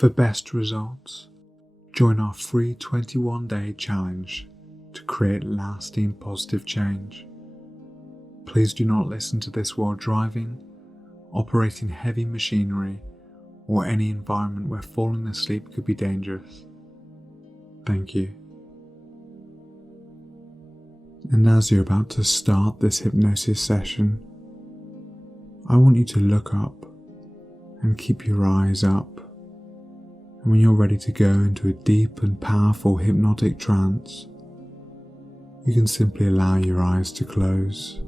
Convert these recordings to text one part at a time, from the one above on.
For best results, join our free 21-day challenge to create lasting positive change. Please do not listen to this while driving, operating heavy machinery, or any environment where falling asleep could be dangerous. Thank you. And as you're about to start this hypnosis session, I want you to look up and keep your eyes up. And when you're ready to go into a deep and powerful hypnotic trance, you can simply allow your eyes to close.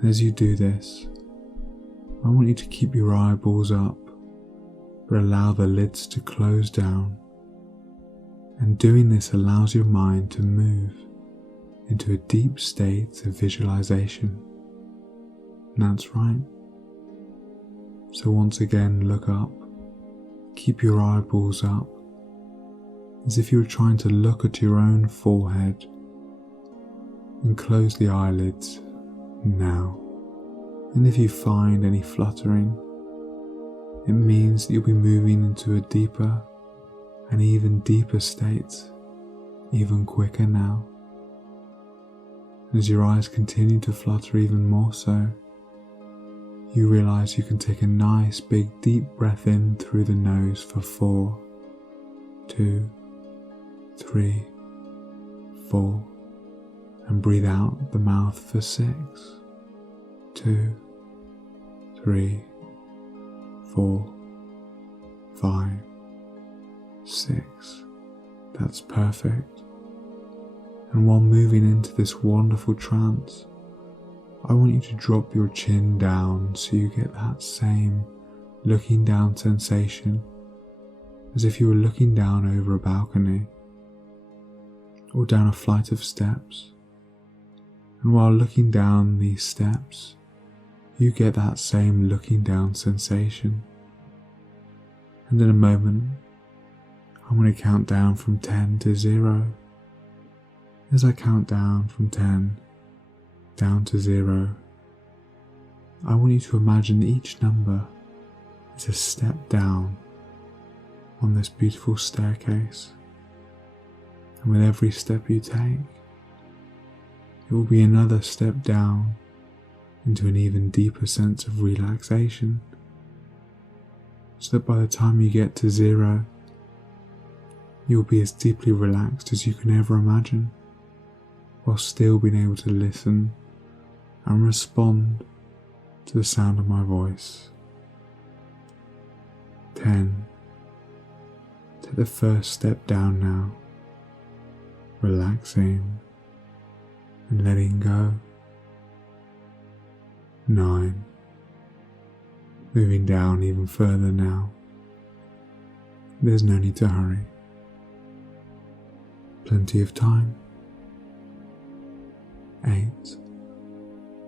And as you do this, I want you to keep your eyeballs up, but allow the lids to close down. And doing this allows your mind to move into a deep state of visualization. And that's right. So once again, look up, keep your eyeballs up, as if you were trying to look at your own forehead, and close the eyelids now. And if you find any fluttering, it means that you'll be moving into a deeper and even deeper state, even quicker now. As your eyes continue to flutter even more so, you realize you can take a nice big deep breath in through the nose for 4, 2, 3, 4, and breathe out the mouth for 6, 2, 3, 4, 5, 6. That's perfect. And while moving into this wonderful trance, I want you to drop your chin down so you get that same looking down sensation, as if you were looking down over a balcony or down a flight of steps. And while looking down these steps, you get that same looking down sensation. And in a moment, I'm going to count down from 10 to 0. As I count down from 10 down to 0, I want you to imagine each number is a step down on this beautiful staircase. And with every step you take, it will be another step down into an even deeper sense of relaxation, so that by the time you get to 0, you'll be as deeply relaxed as you can ever imagine, while still being able to listen and respond to the sound of my voice. 10. Take the first step down now, relaxing and letting go. 9. Moving down even further now. There's no need to hurry. Plenty of time. 8.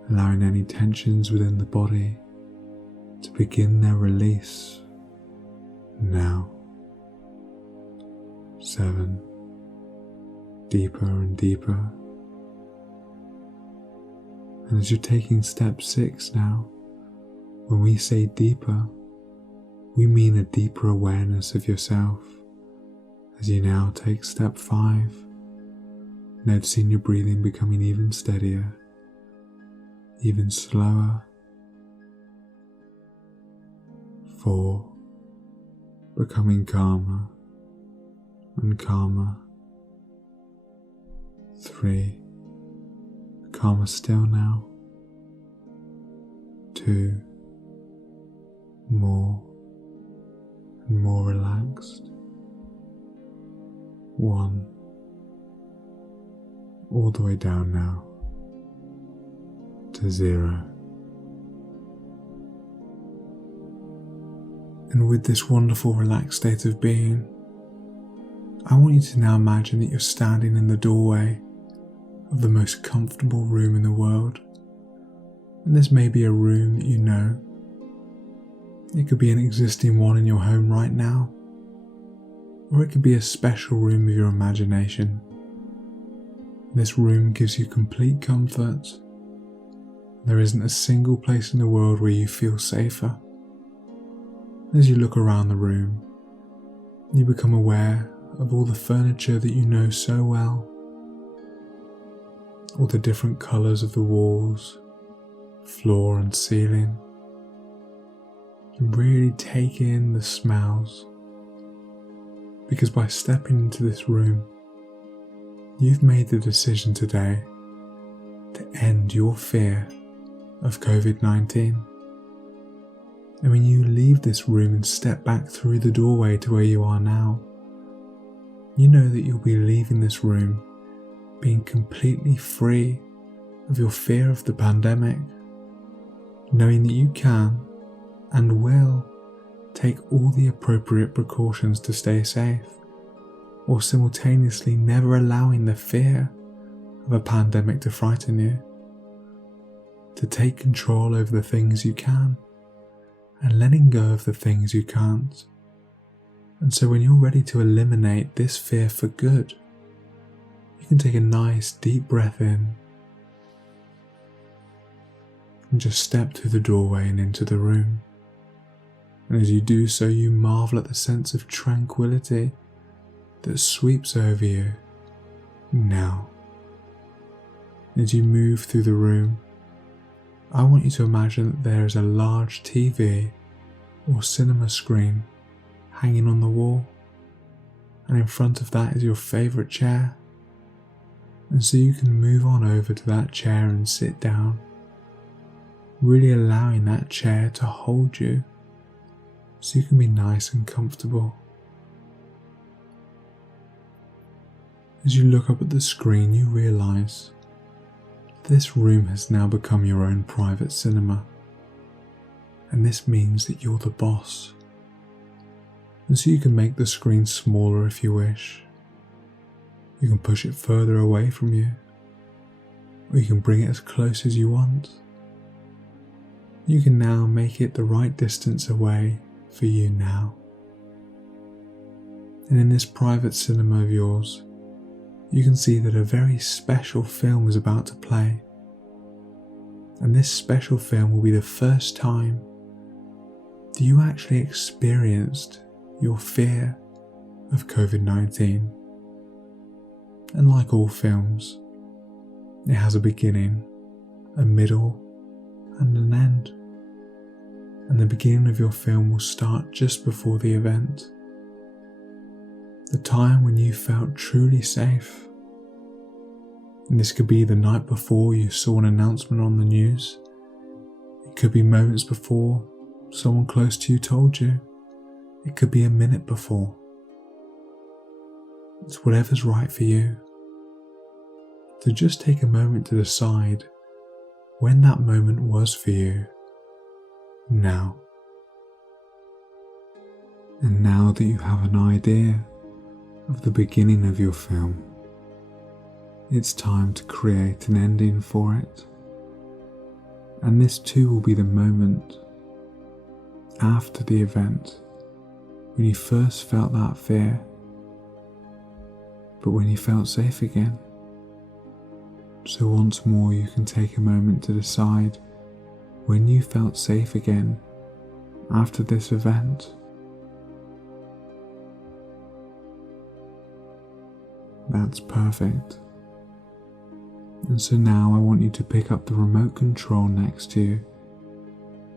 Allowing any tensions within the body to begin their release now. 7. Deeper and deeper. And as you're taking step 6 now, when we say deeper, we mean a deeper awareness of yourself. As you now take step 5, noticing your breathing becoming even steadier, even slower. 4, becoming calmer and calmer. 3, calmer still now. 2, more and more relaxed. 1, all the way down now to 0. And with this wonderful relaxed state of being, I want you to now imagine that you're standing in the doorway of the most comfortable room in the world. And this may be a room that you know. It could be an existing one in your home right now, or it could be a special room of your imagination. This room gives you complete comfort. There isn't a single place in the world where you feel safer. As you look around the room, you become aware of all the furniture that you know so well, all the different colours of the walls, floor and ceiling. You really take in the smells, because by stepping into this room, you've made the decision today to end your fear of Covid-19. And when you leave this room and step back through the doorway to where you are now, you know that you'll be leaving this room being completely free of your fear of the pandemic, knowing that you can and will take all the appropriate precautions to stay safe, while simultaneously never allowing the fear of a pandemic to frighten you, to take control over the things you can and letting go of the things you can't. And so when you're ready to eliminate this fear for good, you can take a nice deep breath in and just step through the doorway and into the room. And as you do so, you marvel at the sense of tranquility that sweeps over you. Now, as you move through the room, I want you to imagine that there is a large TV or cinema screen hanging on the wall, and in front of that is your favourite chair. And so you can move on over to that chair and sit down, really allowing that chair to hold you so you can be nice and comfortable. As you look up at the screen, you realise this room has now become your own private cinema, and this means that you're the boss. And so you can make the screen smaller if you wish. You can push it further away from you, or you can bring it as close as you want. You can now make it the right distance away for you now. And in this private cinema of yours, you can see that a very special film is about to play. And this special film will be the first time that you actually experienced your fear of Covid-19. And like all films, it has a beginning, a middle, and an end. And the beginning of your film will start just before the event. The time when you felt truly safe. And this could be the night before you saw an announcement on the news. It could be moments before someone close to you told you. It could be a minute before. It's whatever's right for you. So just take a moment to decide when that moment was for you. Now. And now that you have an idea of the beginning of your film, it's time to create an ending for it. And this too will be the moment after the event when you first felt that fear, but when you felt safe again. So once more you can take a moment to decide when you felt safe again after this event. That's perfect. And so now I want you to pick up the remote control next to you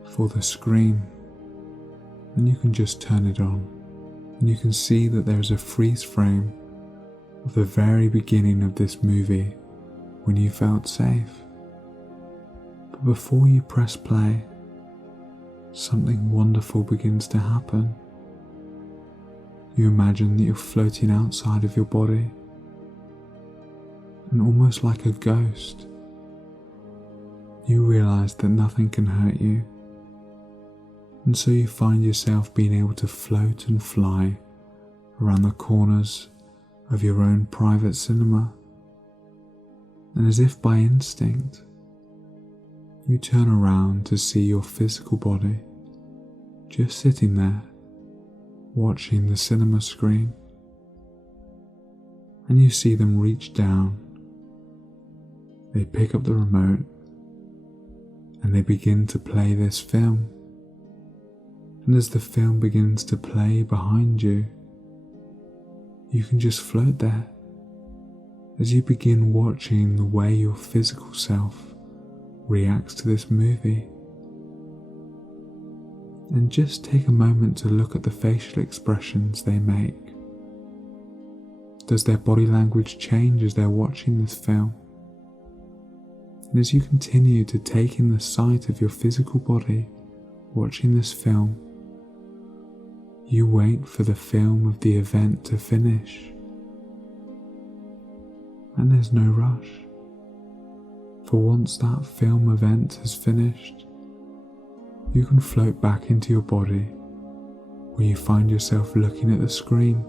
for the screen, and you can just turn it on, and you can see that there is a freeze frame of the very beginning of this movie when you felt safe. But before you press play, something wonderful begins to happen. You imagine that you're floating outside of your body, and almost like a ghost, you realise that nothing can hurt you, and so you find yourself being able to float and fly around the corners of your own private cinema. And as if by instinct, you turn around to see your physical body just sitting there, watching the cinema screen. And you see them reach down. They pick up the remote and they begin to play this film. And as the film begins to play behind you, you can just float there as you begin watching the way your physical self reacts to this movie. And just take a moment to look at the facial expressions they make. Does their body language change as they're watching this film? And as you continue to take in the sight of your physical body watching this film, you wait for the film of the event to finish. And there's no rush. For once that film event has finished, you can float back into your body where you find yourself looking at the screen.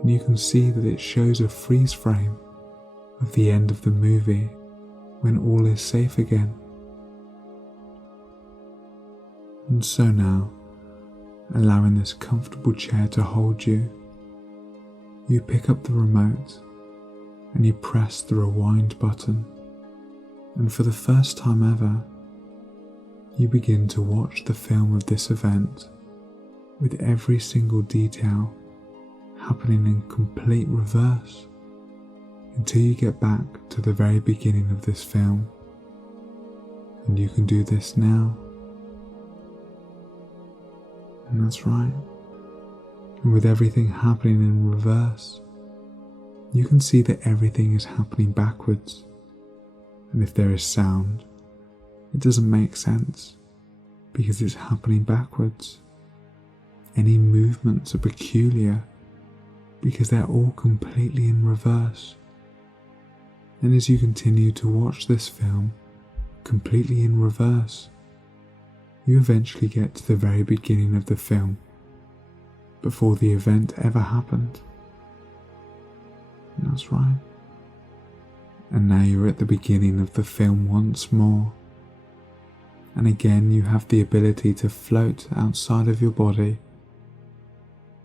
And you can see that it shows a freeze frame of the end of the movie when all is safe again. And so now, allowing this comfortable chair to hold you, you pick up the remote and you press the rewind button, and for the first time ever, you begin to watch the film of this event with every single detail happening in complete reverse until you get back to the very beginning of this film. And you can do this now. And that's right. And with everything happening in reverse, you can see that everything is happening backwards. And if there is sound, it doesn't make sense because it's happening backwards. Any movements are peculiar because they're all completely in reverse. And as you continue to watch this film completely in reverse, you eventually get to the very beginning of the film, before the event ever happened. And that's right. And now you're at the beginning of the film once more. And again you have the ability to float outside of your body.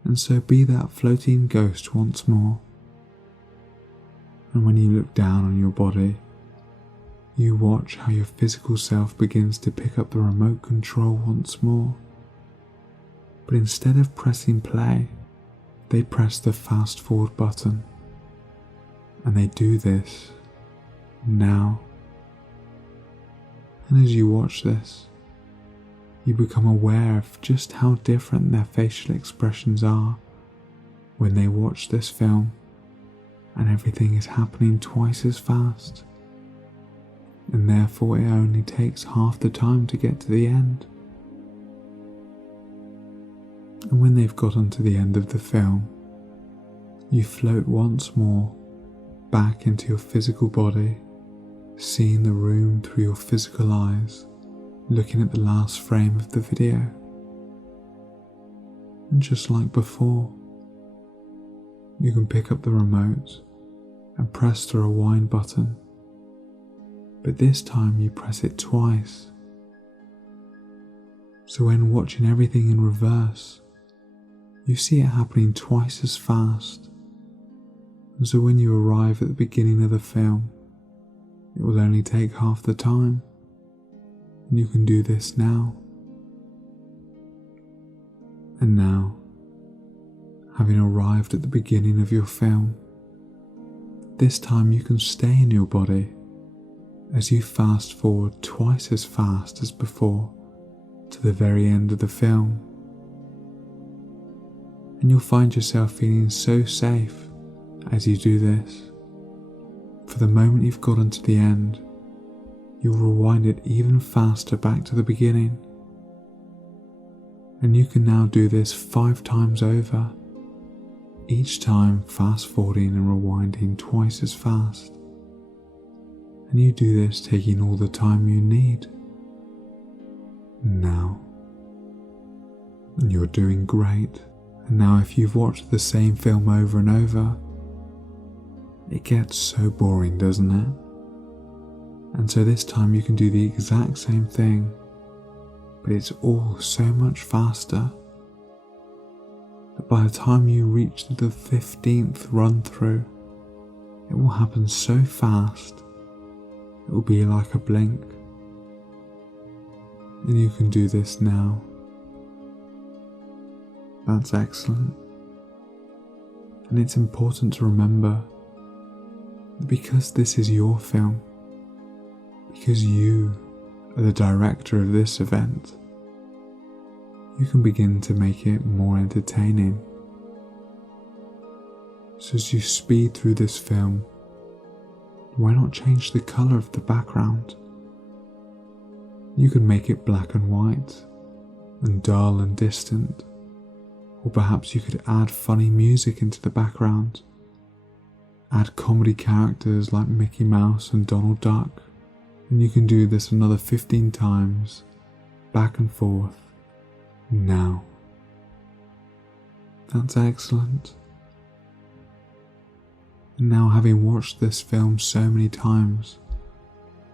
And so be that floating ghost once more. And when you look down on your body, you watch how your physical self begins to pick up the remote control once more. But instead of pressing play, they press the fast forward button. And they do this now. And as you watch this, you become aware of just how different their facial expressions are when they watch this film, and everything is happening twice as fast. And therefore it only takes half the time to get to the end. And when they've gotten to the end of the film, you float once more back into your physical body, seeing the room through your physical eyes, looking at the last frame of the video. And just like before, you can pick up the remote and press the rewind button. But this time you press it twice. So when watching everything in reverse, you see it happening twice as fast. And so when you arrive at the beginning of the film, it will only take half the time. And you can do this now. And now, having arrived at the beginning of your film, this time you can stay in your body as you fast forward twice as fast as before to the very end of the film. And you'll find yourself feeling so safe as you do this. For the moment you've gotten to the end, you'll rewind it even faster back to the beginning. And you can now do this 5 times over, each time fast forwarding and rewinding twice as fast. And you do this taking all the time you need. Now. And you're doing great. And now if you've watched the same film over and over, it gets so boring, doesn't it? And so this time you can do the exact same thing, but it's all so much faster that by the time you reach the 15th run through, it will happen so fast, it will be like a blink. And you can do this now That's excellent. And it's important to remember that because this is your film, because you are the director of this event, you can begin to make it more entertaining. So as you speed through this film, why not change the colour of the background? You could make it black and white, and dull and distant, or perhaps you could add funny music into the background. Add comedy characters like Mickey Mouse and Donald Duck, and you can do this another 15 times, back and forth, now. That's excellent. And now, having watched this film so many times,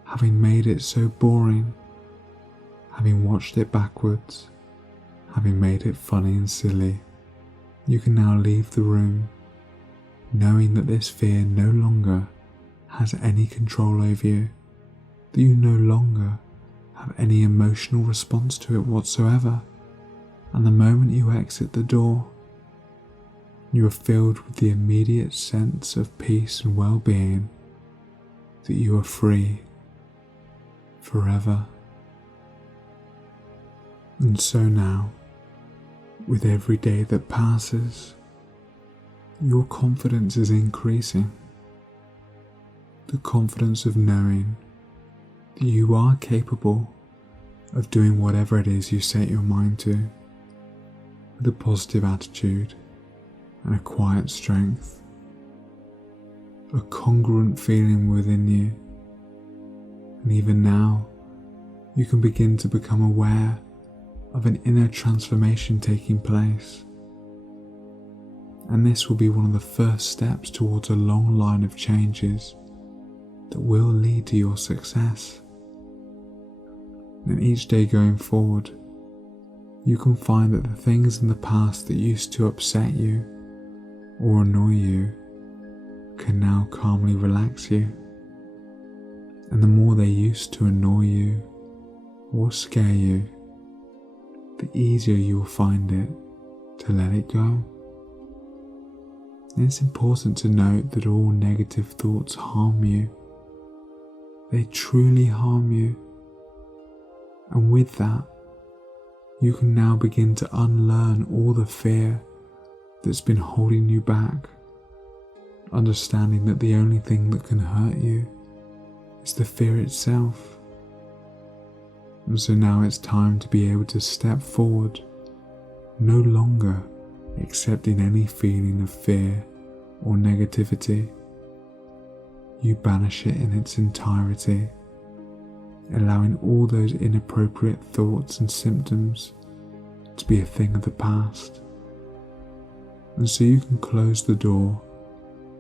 having made it so boring, having watched it backwards, having made it funny and silly, you can now leave the room knowing that this fear no longer has any control over you, that you no longer have any emotional response to it whatsoever, and the moment you exit the door, you are filled with the immediate sense of peace and well-being, that you are free forever. And so now, with every day that passes, your confidence is increasing. The confidence of knowing that you are capable of doing whatever it is you set your mind to, with a positive attitude and a quiet strength, a congruent feeling within you. And even now, you can begin to become aware of an inner transformation taking place. And this will be one of the first steps towards a long line of changes that will lead to your success. And each day going forward, you can find that the things in the past that used to upset you or annoy you can now calmly relax you. And the more they used to annoy you or scare you, the easier you will find it to let it go. And it's important to note that all negative thoughts harm you. They truly harm you. And with that, you can now begin to unlearn all the fear that's been holding you back, understanding that the only thing that can hurt you is the fear itself. And so now it's time to be able to step forward, no longer accepting any feeling of fear or negativity. You banish it in its entirety, allowing all those inappropriate thoughts and symptoms to be a thing of the past. And so you can close the door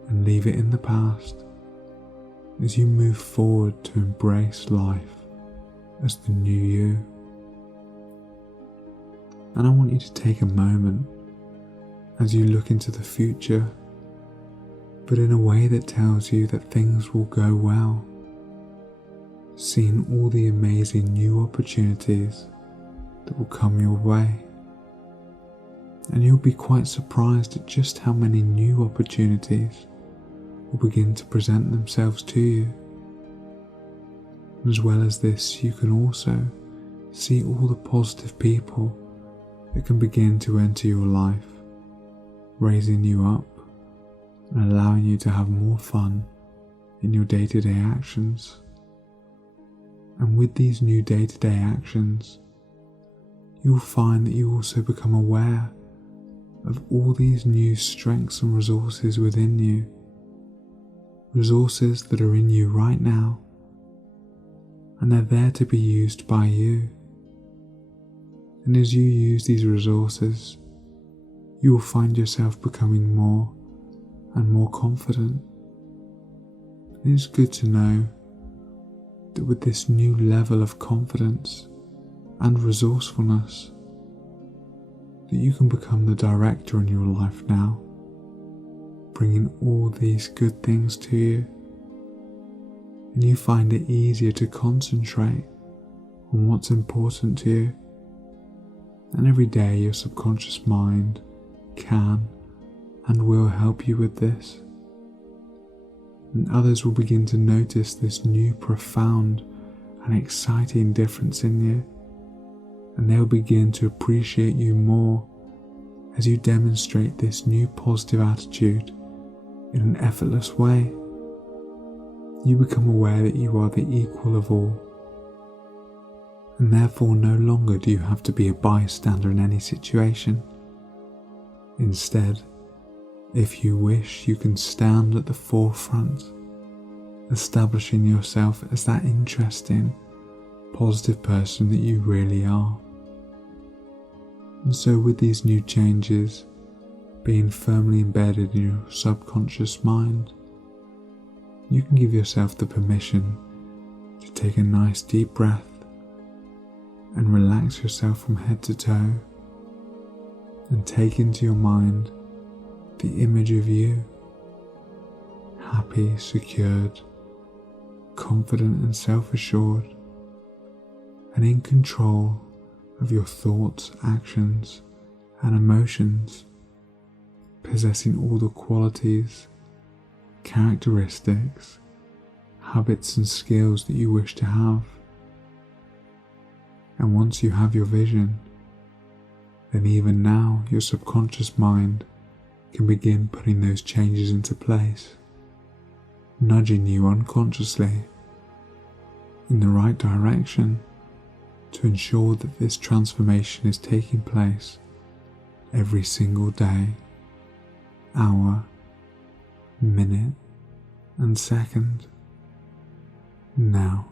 and leave it in the past as you move forward to embrace life as the new you. And I want you to take a moment as you look into the future, but in a way that tells you that things will go well, seeing all the amazing new opportunities that will come your way. And you'll be quite surprised at just how many new opportunities will begin to present themselves to you. As well as this, you can also see all the positive people that can begin to enter your life, raising you up and allowing you to have more fun in your day-to-day actions. And with these new day-to-day actions, you'll find that you also become aware of all these new strengths and resources within you, resources that are in you right now, and they're there to be used by you. And as you use these resources, you will find yourself becoming more and more confident. And it's good to know that with this new level of confidence and resourcefulness, that you can become the director in your life now, bringing all these good things to you, and you find it easier to concentrate on what's important to you. And every day your subconscious mind can and will help you with this. And others will begin to notice this new profound and exciting difference in you, and they'll begin to appreciate you more as you demonstrate this new positive attitude in an effortless way. You become aware that you are the equal of all, and therefore no longer do you have to be a bystander in any situation. Instead, if you wish, you can stand at the forefront, establishing yourself as that interesting, positive person that you really are. And so with these new changes being firmly embedded in your subconscious mind, you can give yourself the permission to take a nice deep breath and relax yourself from head to toe, and take into your mind the image of you, happy, secured, confident and self-assured, and in control of your thoughts, actions, and emotions, possessing all the qualities, characteristics, habits and skills that you wish to have. And once you have your vision, then even now your subconscious mind can begin putting those changes into place, nudging you unconsciously in the right direction to ensure that this transformation is taking place every single day, hour, minute, and second. Now.